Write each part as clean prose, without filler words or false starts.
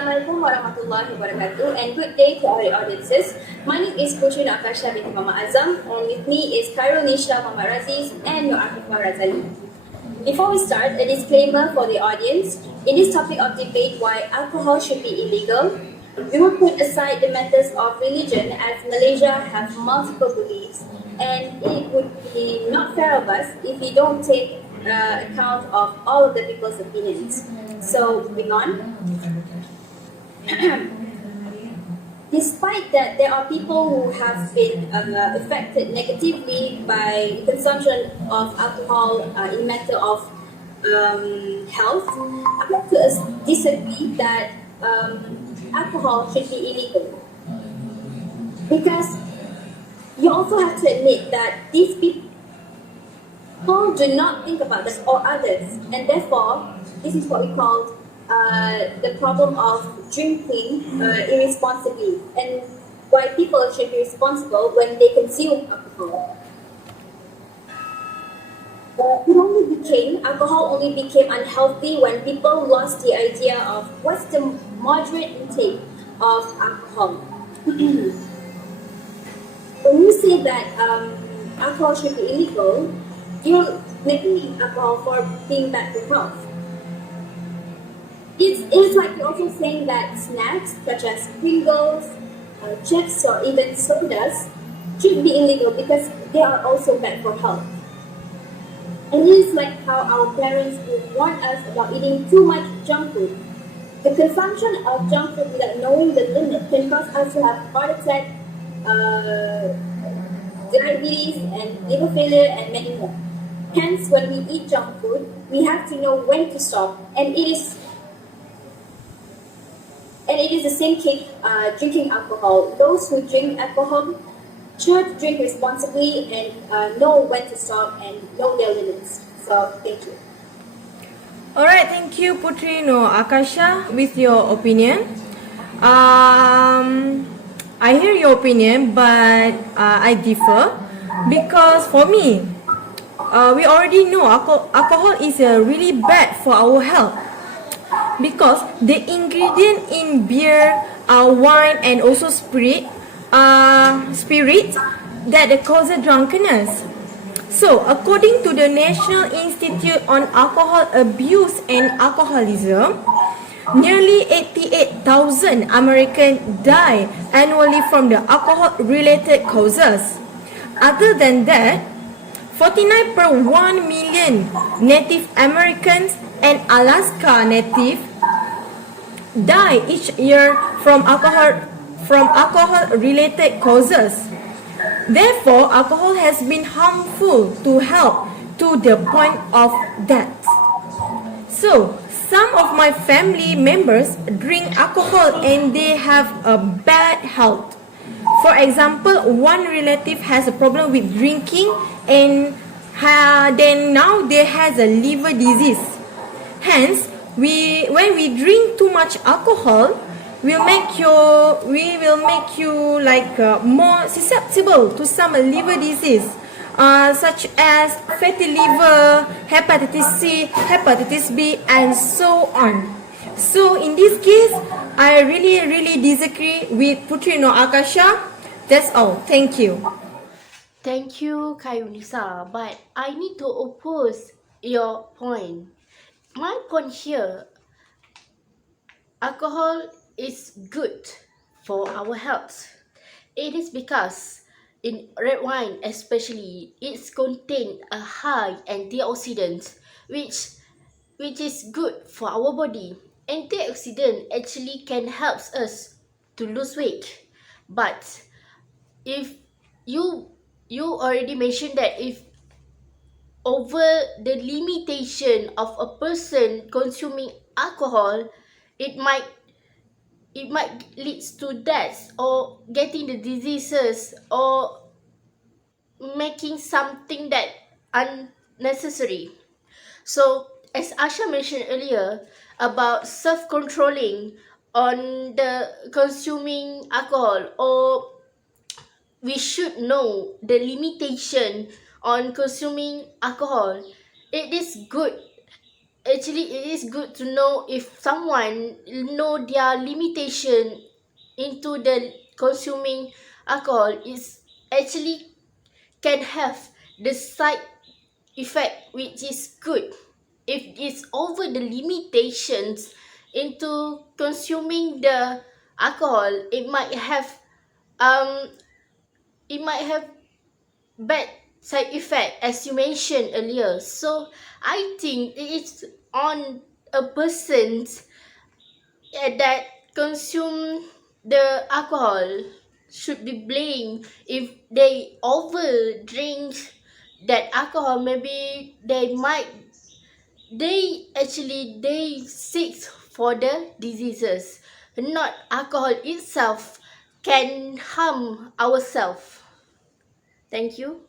Assalamualaikum warahmatullahi wabarakatuh and good day to all the audiences. My name is Putri Nakasha binti Mama Azam and with me is Khairul Nishra Mama Raziz and Nur Afifah Razali. Before we start, a disclaimer for the audience. In this topic of debate why alcohol should be illegal, we will put aside the matters of religion as Malaysia has multiple beliefs and it would be not fair of us if we don't take account of all of the people's opinions. So, moving on. Despite that, there are people who have been affected negatively by consumption of alcohol in matter of health. I have to disagree that alcohol should be illegal because you also have to admit that these people do not think about this or others, and therefore this is what we call the problem of drinking irresponsibly, and why people should be responsible when they consume alcohol. Alcohol only became unhealthy when people lost the idea of what's the moderate intake of alcohol. When you say that alcohol should be illegal, you're making alcohol for being bad for health. It's like you're also saying that snacks such as Pringles, chips, or even sodas should be illegal because they are also bad for health. And it is like how our parents would warn us about eating too much junk food. The consumption of junk food without knowing the limit can cause us to have heart attack, diabetes, and liver failure, and many more. Hence, when we eat junk food, we have to know when to stop, and it is the same case drinking alcohol. Those who drink alcohol should drink responsibly and know when to stop and know their limits. So, thank you. Alright, thank you Putri Akasha with your opinion. I hear your opinion, but I differ because for me, we already know alcohol is really bad for our health because the ingredient in beer, wine, and also spirit that causes drunkenness. So, according to the National Institute on Alcohol Abuse and Alcoholism, nearly 88,000 Americans die annually from the alcohol-related causes. Other than that, 49 per 1 million Native Americans and Alaska Native die each year from alcohol-related causes. Therefore, alcohol has been harmful to health to the point of death. So, some of my family members drink alcohol and they have a bad health. For example, one relative has a problem with drinking and then now they has a liver disease. Hence, when we drink too much alcohol, we will make you like more susceptible to some liver disease, such as fatty liver, hepatitis C, hepatitis B, and so on. So in this case, I really disagree with Putri Akasha. That's all. Thank you. Thank you, Kayunisa, but I need to oppose your point. My point here, alcohol is good for our health. It is because in red wine especially, it's contain a high antioxidant which is good for our body. Antioxidant actually can help us to lose weight. But if you already mentioned that if over the limitation of a person consuming alcohol, it might leads to death or getting the diseases or making something that unnecessary. So as Asha mentioned earlier about self-controlling on the consuming alcohol, or we should know the limitation on consuming alcohol. It is good actually it is good to know if someone know their limitation into the consuming alcohol is actually can have the side effect which is good. If it's over the limitations into consuming the alcohol, um it might have bad side effect as you mentioned earlier. So I think it is on a person's that consume the alcohol should be blamed if they over drink that alcohol. Maybe they sick for the diseases, not alcohol itself can harm ourselves. Thank you.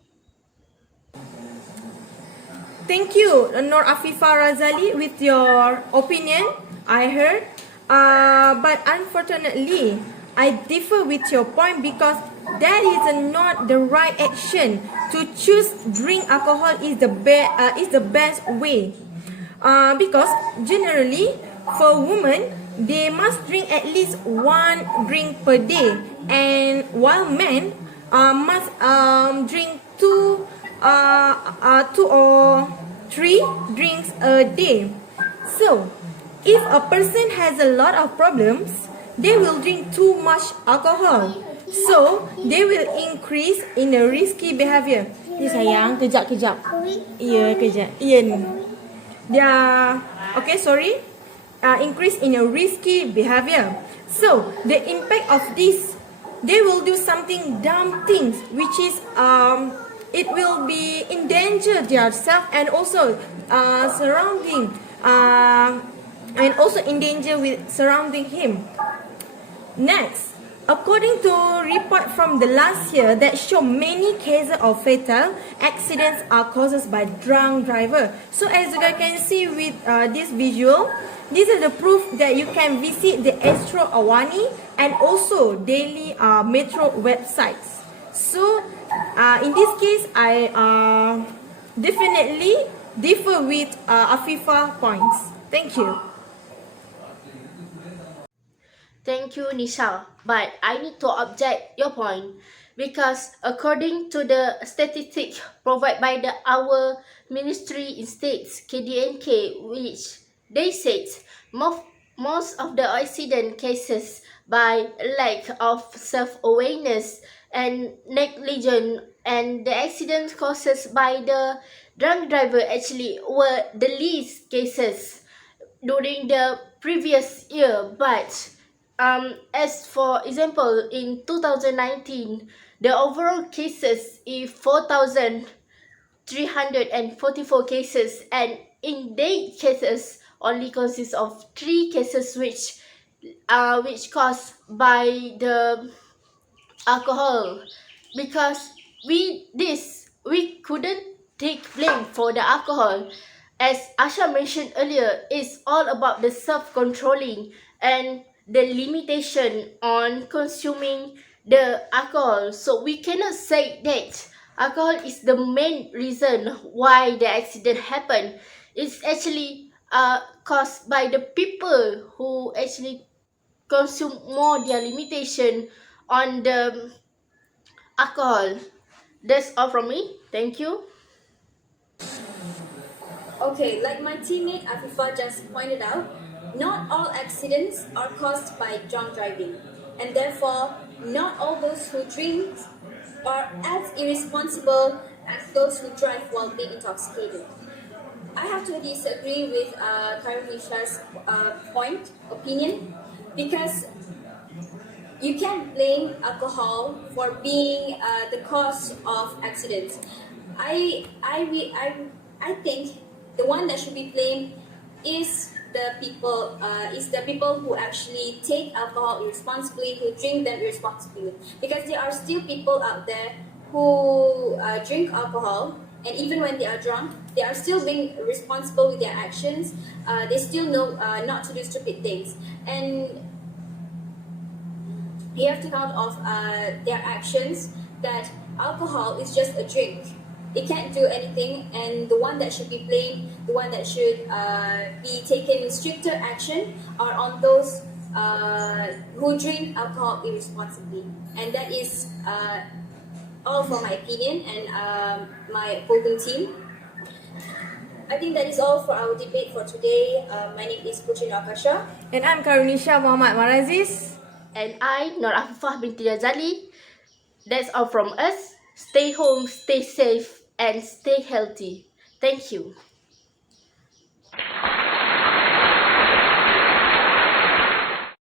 Thank you, Nur Afifa Razali, with your opinion. I heard, but unfortunately, I differ with your point because that is not the right action. To choose drink alcohol is the best way, because generally for women they must drink at least one drink per day, and while men must drink two or three drinks a day. So, if a person has a lot of problems, they will drink too much alcohol. So, they will increase in a risky behavior. Ya sayang, kejap. Ya, kejap. Ian. Dia, okay, sorry. Increase in a risky behavior. So, the impact of this, they will do something dumb things, which is it will be endanger their self and also surrounding and also endanger with surrounding him. Next, according to report from the last year that show many cases of fatal accidents are caused by drunk driver. So as you guys can see with this visual, this is the proof that you can visit the Astro Awani and also daily metro websites. So in this case, I definitely differ with Afifa points. Thank you. Thank you, Nisha. But I need to object your point because according to the statistics provided by our ministry in states KDNK, which they said most of the accident cases by lack of self-awareness and negligence, and the accident causes by the drunk driver actually were the least cases during the previous year. But as for example, in 2019, the overall cases is 4,344 cases, and in date cases only consists of 3 cases which caused by the alcohol. Because we couldn't take blame for the alcohol. As Asha mentioned earlier, it's all about the self-controlling and the limitation on consuming the alcohol. So we cannot say that alcohol is the main reason why the accident happened. It's actually caused by the people who actually consume more their limitation on the alcohol. That's all from me. Thank you. Okay, like my teammate Afifa just pointed out, not all accidents are caused by drunk driving, and therefore, not all those who drink are as irresponsible as those who drive while being intoxicated. I have to disagree with Karunisha's opinion, because you can't blame alcohol for being the cause of accidents. I, I, re- I think the one that should be blamed is the people who actually take alcohol irresponsibly, who drink them irresponsibly, because there are still people out there who drink alcohol, and even when they are drunk, they are still being responsible with their actions. They still know not to do stupid things, and you have to count off their actions that alcohol is just a drink. it can't do anything, and the one that should be blamed, the one that should be taken stricter action are on those who drink alcohol irresponsibly. And that is all for my opinion and my voting team. I think that is all for our debate for today. My name is Putri Akasha. And I'm Karunisha Muhammad Marazis. And I, Nur Afifah binti Razali. That's all from us. Stay home, stay safe, and stay healthy. Thank you.